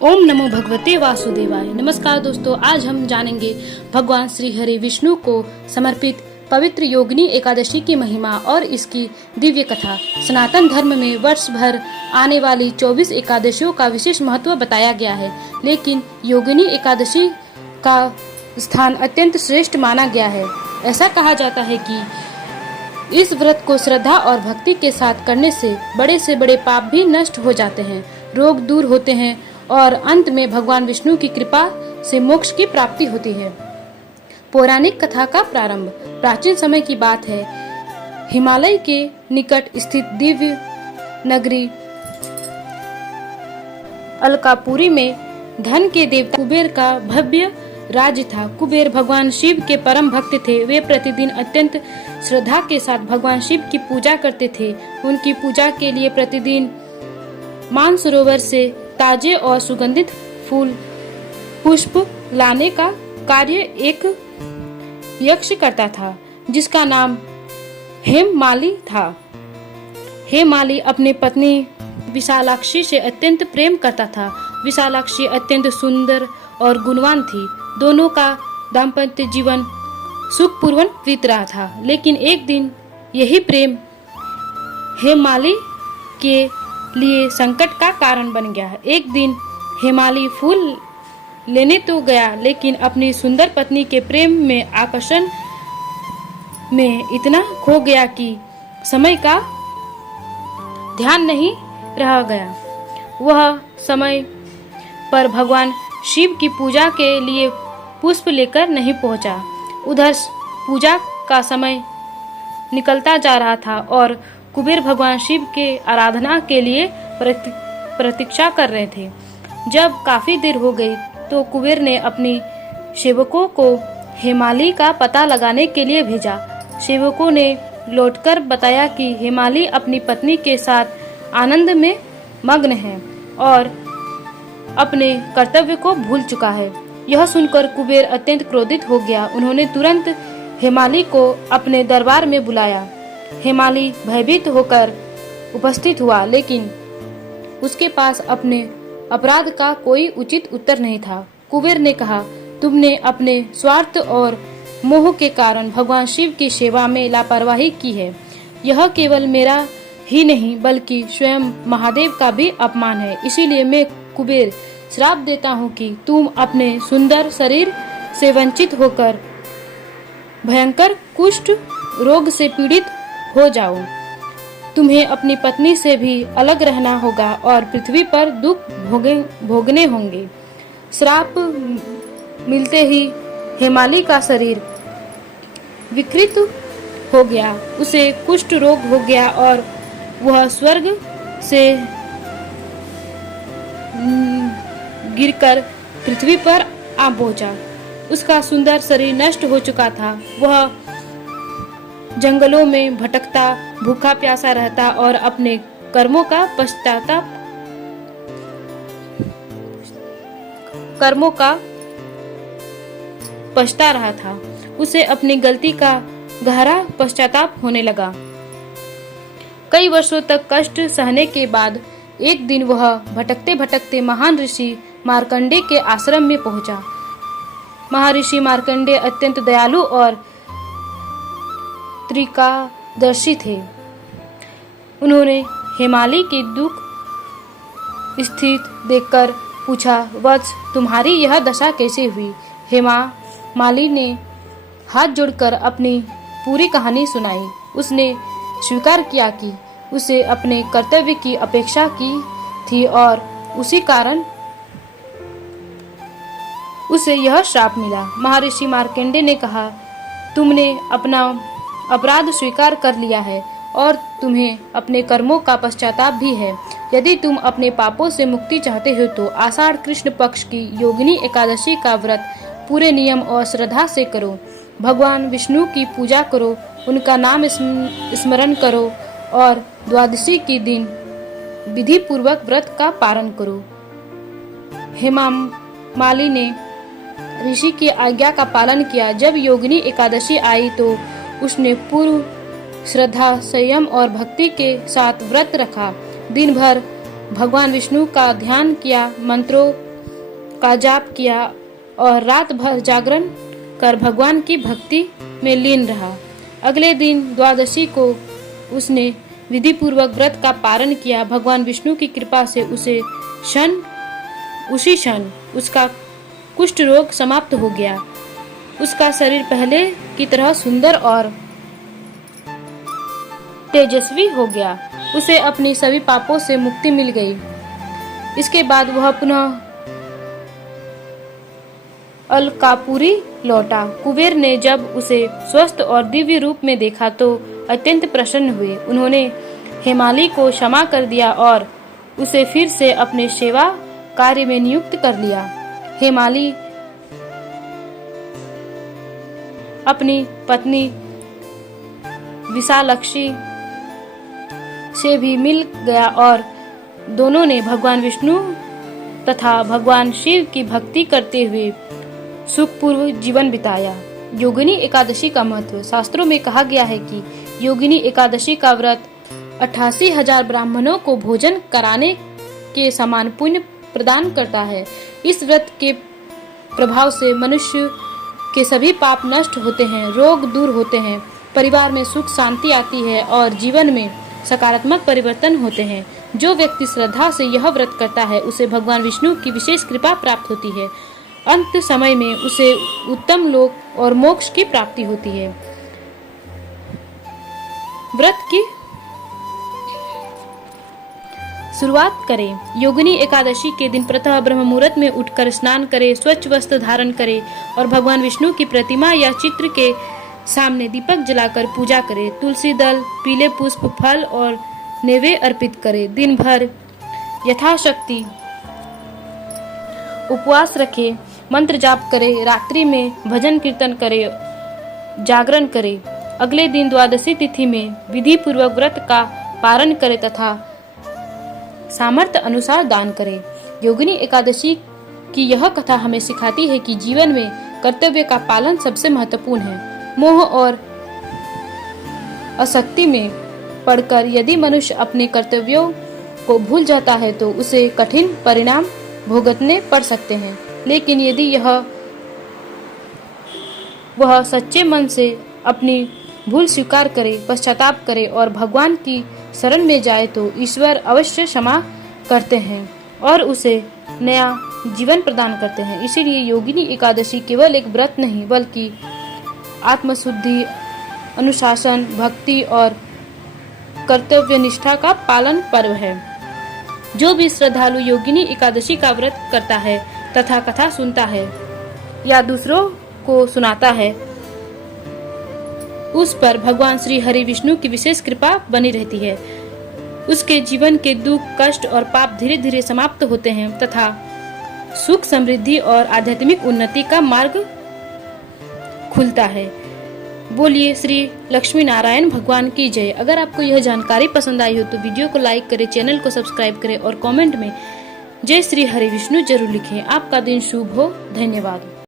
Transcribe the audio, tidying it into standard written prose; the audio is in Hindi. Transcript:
ओम नमो भगवते वासुदेवाय। नमस्कार दोस्तों, आज हम जानेंगे भगवान श्री हरि विष्णु को समर्पित पवित्र योगिनी एकादशी की महिमा और इसकी दिव्य कथा। सनातन धर्म में वर्ष भर आने वाली 24 एकादशियों का विशेष महत्व बताया गया है, लेकिन योगिनी एकादशी का स्थान अत्यंत श्रेष्ठ माना गया है। ऐसा कहा जाता है कि इस व्रत को श्रद्धा और भक्ति के साथ करने से बड़े पाप भी नष्ट हो जाते हैं, रोग दूर होते हैं और अंत में भगवान विष्णु की कृपा से मोक्ष की प्राप्ति होती है। पौराणिक कथा का प्रारंभ प्राचीन समय की बात है। हिमालय के निकट स्थित दिव्य नगरी अलकापुरी में धन के देवता कुबेर का भव्य राज्य था। कुबेर भगवान शिव के परम भक्त थे। वे प्रतिदिन अत्यंत श्रद्धा के साथ भगवान शिव की पूजा करते थे। उनकी पूजा के लिए प्रतिदिन मानसरोवर से ताजे और सुगंधित फूल पुष्प लाने का कार्य एक यक्ष करता था, जिसका नाम हेममाली था। हेममाली अपनी पत्नी विशालाक्षी से अत्यंत प्रेम करता था। विशालाक्षी अत्यंत सुंदर और गुणवान थी। दोनों का दाम्पत्य जीवन सुखपूर्वक बीत रहा था, लेकिन एक दिन यही प्रेम हेममाली के लिए संकट का कारण बन गया। एक दिन हेममाली फूल लेने तो गया, लेकिन अपनी सुंदर पत्नी के प्रेम में आकर्षण में इतना खो गया कि समय का ध्यान नहीं रह गया। वह समय पर भगवान शिव की पूजा के लिए पुष्प लेकर नहीं पहुंचा। उधर पूजा का समय निकलता जा रहा था और कुबेर भगवान शिव के आराधना के लिए प्रतीक्षा कर रहे थे। जब काफी देर हो गई तो कुबेर ने अपनी सेवकों को हेममाली का पता लगाने के लिए भेजा। सेवकों ने लौटकर बताया कि हेममाली अपनी पत्नी के साथ आनंद में मग्न है और अपने कर्तव्य को भूल चुका है। यह सुनकर कुबेर अत्यंत क्रोधित हो गया। उन्होंने तुरंत हेममाली को अपने दरबार में बुलाया। हेममाली भयभीत होकर उपस्थित हुआ, लेकिन उसके पास अपने अपराध का कोई उचित उत्तर नहीं था। कुबेर ने कहा, तुमने अपने स्वार्थ और मोह के कारण भगवान शिव की सेवा में लापरवाही की है। यह केवल मेरा ही नहीं बल्कि स्वयं महादेव का भी अपमान है। इसीलिए मैं कुबेर श्राप देता हूँ कि तुम अपने सुंदर शरीर से वंचित होकर भयंकर कुष्ठ रोग से पीड़ित हो जाओ। तुम्हें अपनी पत्नी से भी अलग रहना होगा और पृथ्वी पर दुख भोगने होंगे। श्राप मिलते ही हेममाली का शरीर विकृत हो गया। उसे कुष्ठ रोग हो गया और वह स्वर्ग से गिरकर पृथ्वी पर आ पहुंचा। उसका सुंदर शरीर नष्ट हो चुका था। वह जंगलों में भटकता, भूखा प्यासा रहता और अपने कर्मों का पछता रहा था। उसे अपनी गलती का गहरा पश्चाताप होने लगा। कई वर्षों तक कष्ट सहने के बाद एक दिन वह भटकते भटकते महान ऋषि मार्कंडे के आश्रम में पहुंचा। महर्षि मार्कंडे अत्यंत दयालु और त्रिकादर्शी थे। उन्होंने हेममाली की दुख स्थिति देखकर पूछा, वत्स, तुम्हारी यह दशा कैसे हुई? हेममाली ने हाथ जोड़कर अपनी पूरी कहानी सुनाई। उसने स्वीकार किया कि उसे अपने कर्तव्य की अपेक्षा की थी और उसी कारण उसे यह श्राप मिला। महर्षि मार्कंडे ने कहा, तुमने अपना अपराध स्वीकार कर लिया है और तुम्हें अपने कर्मों का पश्चाताप भी है। यदि तुम अपने पापों से मुक्ति चाहते हो तो आषाढ़ कृष्ण पक्ष की योगिनी एकादशी का व्रत पूरे नियम और श्रद्धा से करो। भगवान विष्णु की पूजा करो, उनका नाम स्मरण करो और द्वादशी के दिन विधि पूर्वक व्रत का पालन करो। हेममाली ने ऋषि की आज्ञा का पालन किया। जब योगिनी एकादशी आई तो उसने पूर्व श्रद्धा, संयम और भक्ति के साथ व्रत रखा। दिन भर भगवान विष्णु का ध्यान किया, मंत्रों का जाप किया और रात भर जागरण कर भगवान की भक्ति में लीन रहा। अगले दिन द्वादशी को उसने विधि पूर्वक व्रत का पारण किया। भगवान विष्णु की कृपा से उसी क्षण उसका कुष्ठ रोग समाप्त हो गया। उसका शरीर पहले की तरह सुंदर और तेजस्वी हो गया। उसे अपनी सभी पापों से मुक्ति मिल गई। इसके बाद वह पुनः अलकापुरी लौटा। कुबेर ने जब उसे स्वस्थ और दिव्य रूप में देखा तो अत्यंत प्रसन्न हुए। उन्होंने हेमाली को क्षमा कर दिया और उसे फिर से अपने सेवा कार्य में नियुक्त कर लिया। हेमाली अपनी पत्नी विशालक्षी से भी मिल गया और दोनों ने भगवान विष्णु तथा भगवान शिव की भक्ति करते हुए सुखपूर्व जीवन बिताया। योगिनी एकादशी का महत्व। शास्त्रों में कहा गया है कि योगिनी एकादशी का व्रत 88,000 ब्राह्मणों को भोजन कराने के समान पुण्य प्रदान करता है। इस व्रत के प्रभाव से मनुष्य के सभी पाप नष्ट होते हैं, रोग दूर होते हैं, परिवार में सुख शांति आती है और जीवन में सकारात्मक परिवर्तन होते हैं। जो व्यक्ति श्रद्धा से यह व्रत करता है उसे भगवान विष्णु की विशेष कृपा प्राप्त होती है। अंत समय में उसे उत्तम लोक और मोक्ष की प्राप्ति होती है। व्रत की शुरुआत करें। योगिनी एकादशी के दिन प्रातः ब्रह्म मुहूर्त में उठकर स्नान करें, स्वच्छ वस्त्र धारण करें और भगवान विष्णु की प्रतिमा या चित्र के सामने दीपक जलाकर पूजा करें। तुलसी दल, पीले पुष्प, फल और नैवेद्य अर्पित करें। दिन भर यथाशक्ति उपवास रखें, मंत्र जाप करें, रात्रि में भजन कीर्तन करें, जागरण करें। अगले दिन द्वादशी तिथि में विधि पूर्वक व्रत का पारण करें तथा सामर्थ्य अनुसार दान करें। योगिनी एकादशी की यह कथा हमें सिखाती है कि जीवन में कर्तव्य का पालन सबसे महत्वपूर्ण है। मोह और आसक्ति में पड़कर यदि मनुष्य अपने कर्तव्यों को भूल जाता है तो उसे कठिन परिणाम भुगतने पड़ सकते हैं। लेकिन यदि वह सच्चे मन से अपनी भूल स्वीकार करे, पश्चाताप करे और भगवान की शरण में जाए तो ईश्वर अवश्य क्षमा करते हैं और उसे नया जीवन प्रदान करते हैं। इसीलिए योगिनी एकादशी केवल एक व्रत नहीं बल्कि आत्मशुद्धि, अनुशासन, भक्ति और कर्तव्य निष्ठा का पालन पर्व है। जो भी श्रद्धालु योगिनी एकादशी का व्रत करता है तथा कथा सुनता है या दूसरों को सुनाता है उस पर भगवान श्री हरि विष्णु की विशेष कृपा बनी रहती है। उसके जीवन के दुख, कष्ट और पाप धीरे धीरे समाप्त होते हैं तथा सुख, समृद्धि और आध्यात्मिक उन्नति का मार्ग खुलता है। बोलिए श्री लक्ष्मी नारायण भगवान की जय। अगर आपको यह जानकारी पसंद आई हो तो वीडियो को लाइक करें, चैनल को सब्सक्राइब करें और कमेंट में जय श्री हरि विष्णु जरूर लिखें। आपका दिन शुभ हो। धन्यवाद।